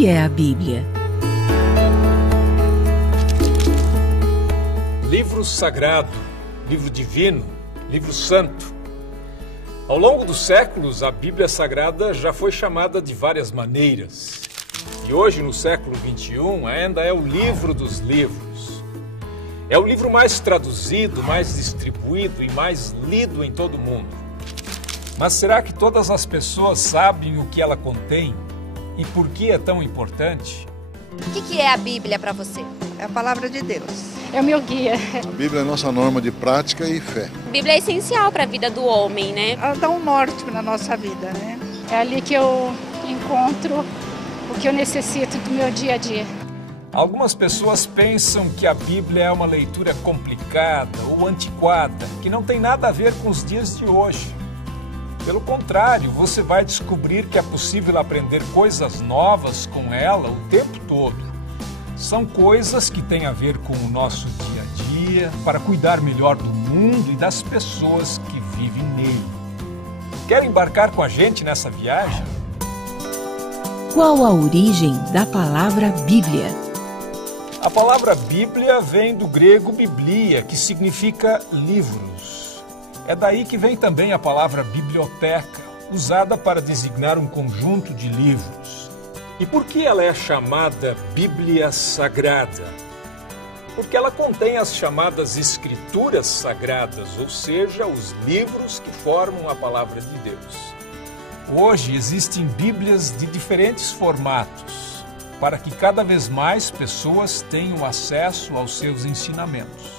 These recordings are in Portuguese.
que é a Bíblia? Livro sagrado, livro divino, livro santo. Ao longo dos séculos, a Bíblia Sagrada já foi chamada de várias maneiras. E hoje, no século XXI, ainda é o livro dos livros. É o livro mais traduzido, mais distribuído e mais lido em todo o mundo. Mas será que todas as pessoas sabem o que ela contém e por que é tão importante? O que é a Bíblia para você? É a palavra de Deus. É o meu guia. A Bíblia é a nossa norma de prática e fé. A Bíblia é essencial para a vida do homem, né? Ela dá um norte na nossa vida, né? É ali que eu encontro o que eu necessito do meu dia a dia. Algumas pessoas pensam que a Bíblia é uma leitura complicada ou antiquada, que não tem nada a ver com os dias de hoje. Pelo contrário, você vai descobrir que é possível aprender coisas novas com ela o tempo todo. São coisas que têm a ver com o nosso dia a dia, para cuidar melhor do mundo e das pessoas que vivem nele. Quer embarcar com a gente nessa viagem? Qual a origem da palavra Bíblia? A palavra Bíblia vem do grego biblia, que significa livros. É daí que vem também a palavra biblioteca, usada para designar um conjunto de livros. E por que ela é chamada Bíblia Sagrada? Porque ela contém as chamadas Escrituras Sagradas, ou seja, os livros que formam a Palavra de Deus. Hoje existem Bíblias de diferentes formatos, para que cada vez mais pessoas tenham acesso aos seus ensinamentos.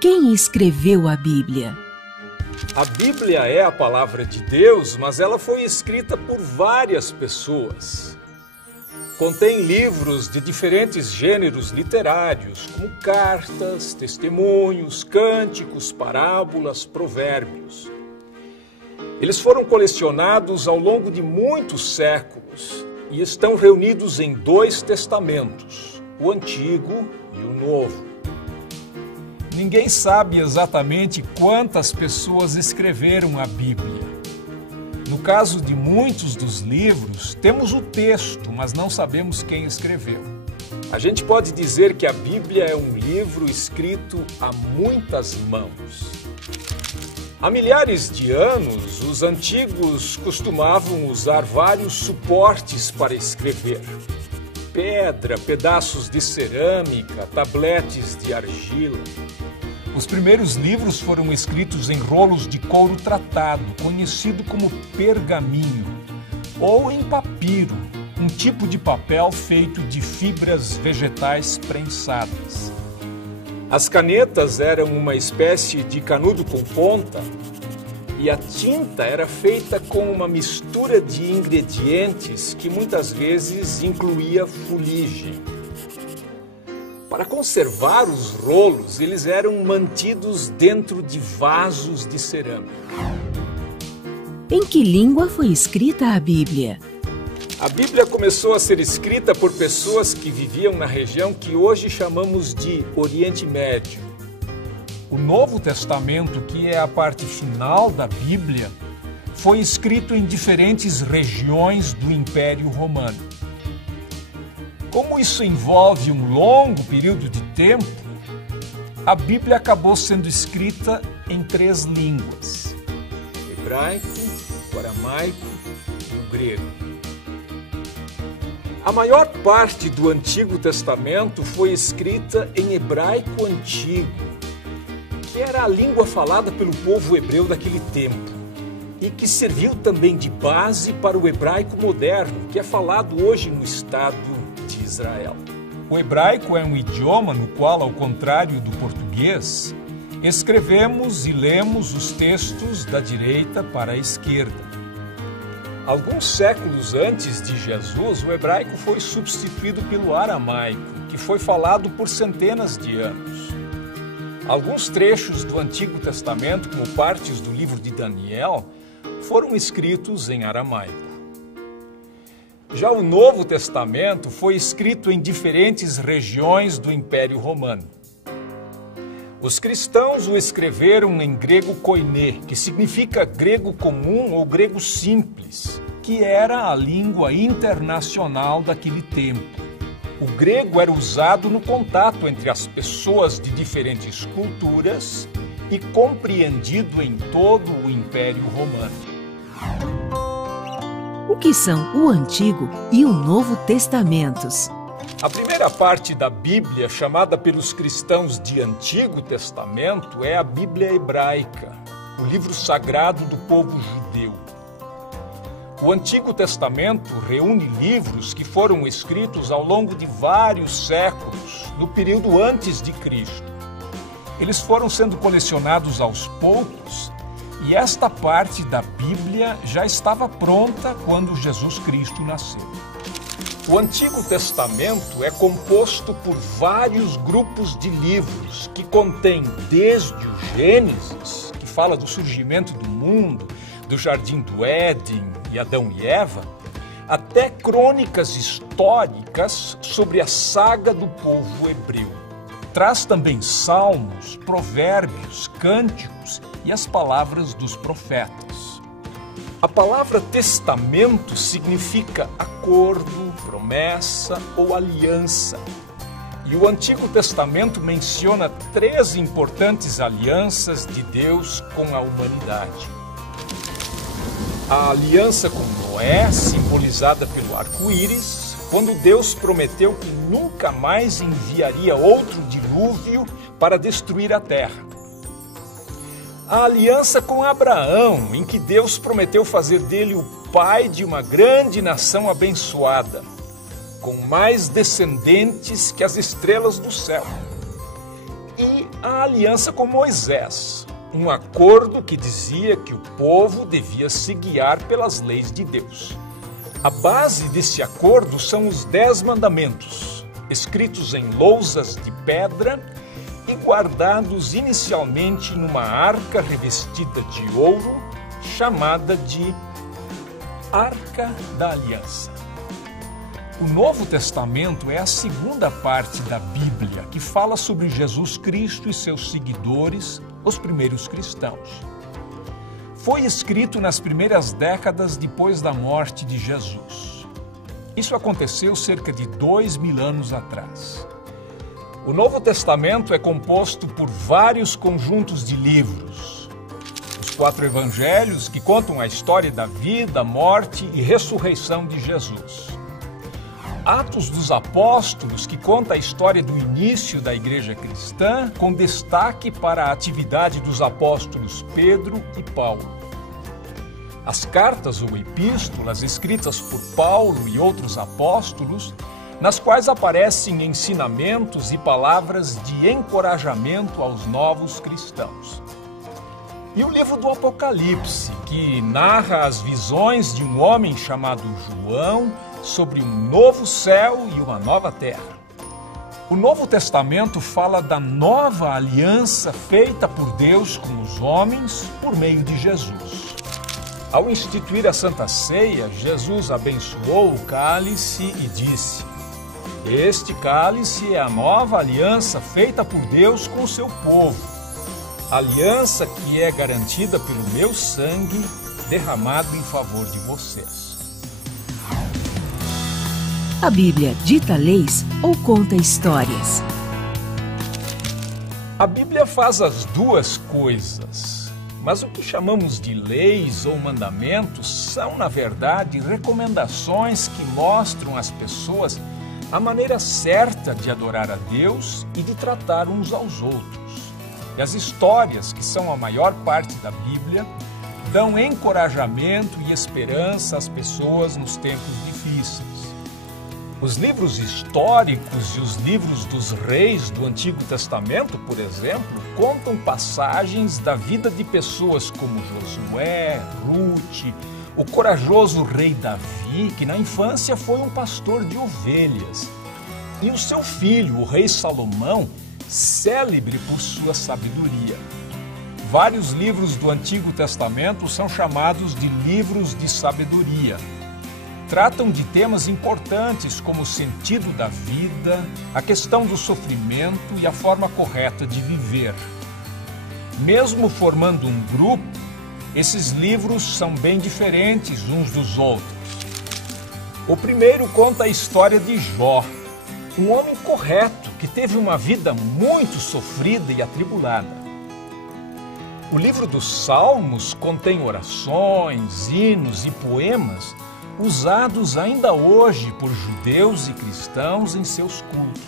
Quem escreveu a Bíblia? A Bíblia é a palavra de Deus, mas ela foi escrita por várias pessoas. Contém livros de diferentes gêneros literários, como cartas, testemunhos, cânticos, parábolas, provérbios. Eles foram colecionados ao longo de muitos séculos e estão reunidos em 2 testamentos, o Antigo e o Novo. Ninguém sabe exatamente quantas pessoas escreveram a Bíblia. No caso de muitos dos livros, temos o texto, mas não sabemos quem escreveu. A gente pode dizer que a Bíblia é um livro escrito a muitas mãos. Há milhares de anos, os antigos costumavam usar vários suportes para escrever. Pedra, pedaços de cerâmica, tabletes de argila. Os primeiros livros foram escritos em rolos de couro tratado, conhecido como pergaminho, ou em papiro, um tipo de papel feito de fibras vegetais prensadas. As canetas eram uma espécie de canudo com ponta e a tinta era feita com uma mistura de ingredientes que muitas vezes incluía fuligem. Para conservar os rolos, eles eram mantidos dentro de vasos de cerâmica. Em que língua foi escrita a Bíblia? A Bíblia começou a ser escrita por pessoas que viviam na região que hoje chamamos de Oriente Médio. O Novo Testamento, que é a parte final da Bíblia, foi escrito em diferentes regiões do Império Romano. Como isso envolve um longo período de tempo, a Bíblia acabou sendo escrita em 3 línguas: hebraico, o aramaico e o grego. A maior parte do Antigo Testamento foi escrita em hebraico antigo, que era a língua falada pelo povo hebreu daquele tempo, e que serviu também de base para o hebraico moderno, que é falado hoje no Estado de Israel. O hebraico é um idioma no qual, ao contrário do português, escrevemos e lemos os textos da direita para a esquerda. Alguns séculos antes de Jesus, o hebraico foi substituído pelo aramaico, que foi falado por centenas de anos. Alguns trechos do Antigo Testamento, como partes do livro de Daniel, foram escritos em aramaico. Já o Novo Testamento foi escrito em diferentes regiões do Império Romano. Os cristãos o escreveram em grego koiné, que significa grego comum ou grego simples, que era a língua internacional daquele tempo. O grego era usado no contato entre as pessoas de diferentes culturas e compreendido em todo o Império Romano. O que são o Antigo e o Novo Testamentos? A primeira parte da Bíblia, chamada pelos cristãos de Antigo Testamento, é a Bíblia hebraica, o livro sagrado do povo judeu. O Antigo Testamento reúne livros que foram escritos ao longo de vários séculos, no período antes de Cristo. Eles foram sendo colecionados aos poucos e esta parte da Bíblia já estava pronta quando Jesus Cristo nasceu. O Antigo Testamento é composto por vários grupos de livros que contêm desde o Gênesis, que fala do surgimento do mundo, do Jardim do Éden e Adão e Eva, até crônicas históricas sobre a saga do povo hebreu. Traz também salmos, provérbios, cânticos e as palavras dos profetas. A palavra testamento significa acordo, promessa ou aliança. E o Antigo Testamento menciona 3 importantes alianças de Deus com a humanidade. A aliança com Noé, simbolizada pelo arco-íris, quando Deus prometeu que nunca mais enviaria outro dilúvio para destruir a terra. A aliança com Abraão, em que Deus prometeu fazer dele o pai de uma grande nação abençoada, com mais descendentes que as estrelas do céu. E a aliança com Moisés, um acordo que dizia que o povo devia se guiar pelas leis de Deus. A base desse acordo são os 10 mandamentos, escritos em lousas de pedra e guardados inicialmente numa arca revestida de ouro, chamada de Arca da Aliança. O Novo Testamento é a segunda parte da Bíblia, que fala sobre Jesus Cristo e seus seguidores, os primeiros cristãos. Foi escrito nas primeiras décadas depois da morte de Jesus. Isso aconteceu cerca de 2000 anos atrás. O Novo Testamento é composto por vários conjuntos de livros. Os 4 evangelhos, que contam a história da vida, morte e ressurreição de Jesus. Atos dos Apóstolos, que conta a história do início da igreja cristã, com destaque para a atividade dos apóstolos Pedro e Paulo. As cartas ou epístolas escritas por Paulo e outros apóstolos, nas quais aparecem ensinamentos e palavras de encorajamento aos novos cristãos. E o livro do Apocalipse, que narra as visões de um homem chamado João sobre um novo céu e uma nova terra. O Novo Testamento fala da nova aliança feita por Deus com os homens por meio de Jesus. Ao instituir a Santa Ceia, Jesus abençoou o cálice e disse: "Este cálice é a nova aliança feita por Deus com o seu povo, aliança que é garantida pelo meu sangue derramado em favor de vocês." A Bíblia dita leis ou conta histórias? A Bíblia faz as duas coisas, mas o que chamamos de leis ou mandamentos são, na verdade, recomendações que mostram às pessoas a maneira certa de adorar a Deus e de tratar uns aos outros. E as histórias, que são a maior parte da Bíblia, dão encorajamento e esperança às pessoas nos tempos difíceis. Os livros históricos e os livros dos reis do Antigo Testamento, por exemplo, contam passagens da vida de pessoas como Josué, Ruth, o corajoso rei Davi, que na infância foi um pastor de ovelhas, e o seu filho, o rei Salomão, célebre por sua sabedoria. Vários livros do Antigo Testamento são chamados de livros de sabedoria. Tratam de temas importantes como o sentido da vida, a questão do sofrimento e a forma correta de viver. Mesmo formando um grupo, esses livros são bem diferentes uns dos outros. O primeiro conta a história de Jó, um homem correto que teve uma vida muito sofrida e atribulada. O livro dos Salmos contém orações, hinos e poemas usados ainda hoje por judeus e cristãos em seus cultos.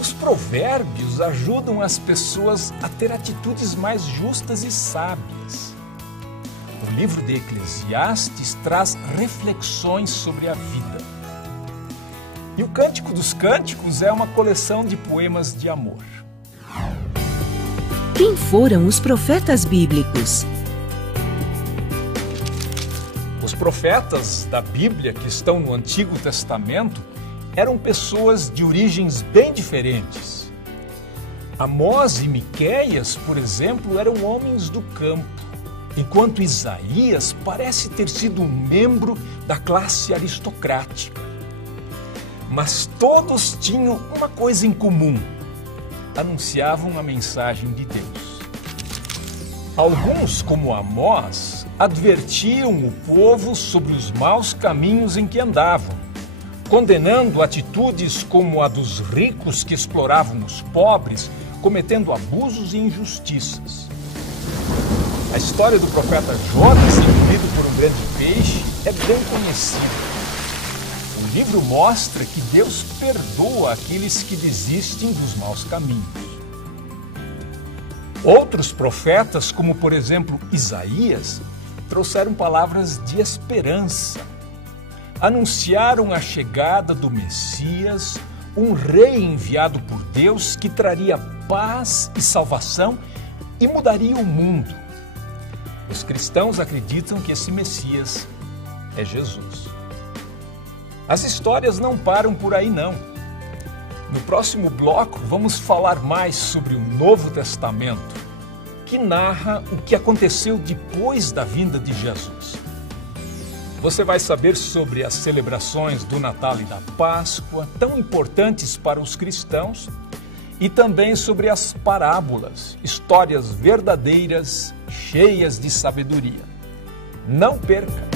Os provérbios ajudam as pessoas a ter atitudes mais justas e sábias. O livro de Eclesiastes traz reflexões sobre a vida. E o Cântico dos Cânticos é uma coleção de poemas de amor. Quem foram os profetas bíblicos? Os profetas da Bíblia que estão no Antigo Testamento eram pessoas de origens bem diferentes. Amós e Miqueias, por exemplo, eram homens do campo, enquanto Isaías parece ter sido um membro da classe aristocrática. Mas todos tinham uma coisa em comum: anunciavam a mensagem de Deus. Alguns, como Amós, advertiam o povo sobre os maus caminhos em que andavam, condenando atitudes como a dos ricos que exploravam os pobres, cometendo abusos e injustiças. A história do profeta Jonas, engolido por um grande peixe, é bem conhecida. O livro mostra que Deus perdoa aqueles que desistem dos maus caminhos. Outros profetas, como por exemplo Isaías, trouxeram palavras de esperança. Anunciaram a chegada do Messias, um rei enviado por Deus que traria paz e salvação e mudaria o mundo. Os cristãos acreditam que esse Messias é Jesus. As histórias não param por aí, não. No próximo bloco, vamos falar mais sobre o Novo Testamento, que narra o que aconteceu depois da vinda de Jesus. Você vai saber sobre as celebrações do Natal e da Páscoa, tão importantes para os cristãos, e também sobre as parábolas, histórias verdadeiras, cheias de sabedoria. Não perca!